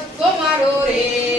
ધબકો મારો રે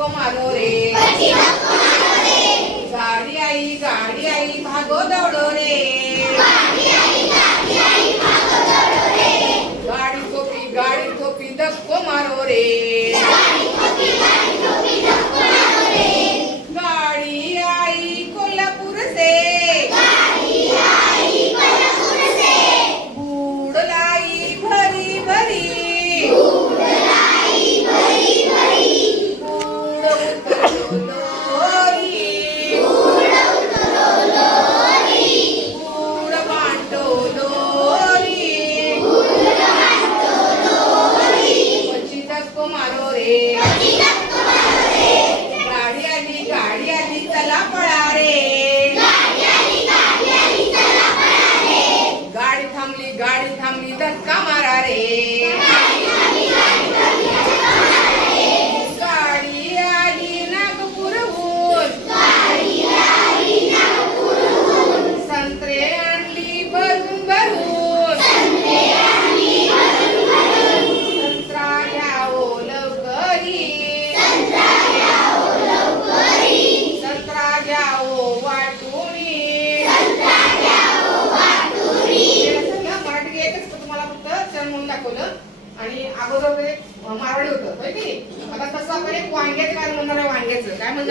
नको मारो रे. झाडी आई गाडी आई भागो दौडो रे. Aquí. दाखवलं आणि अगोदर ते मारवाडी होतं आता तसं आपण एक वांग्याचं काय म्हणणार आहे वांग्याचं. काय म्हणणार?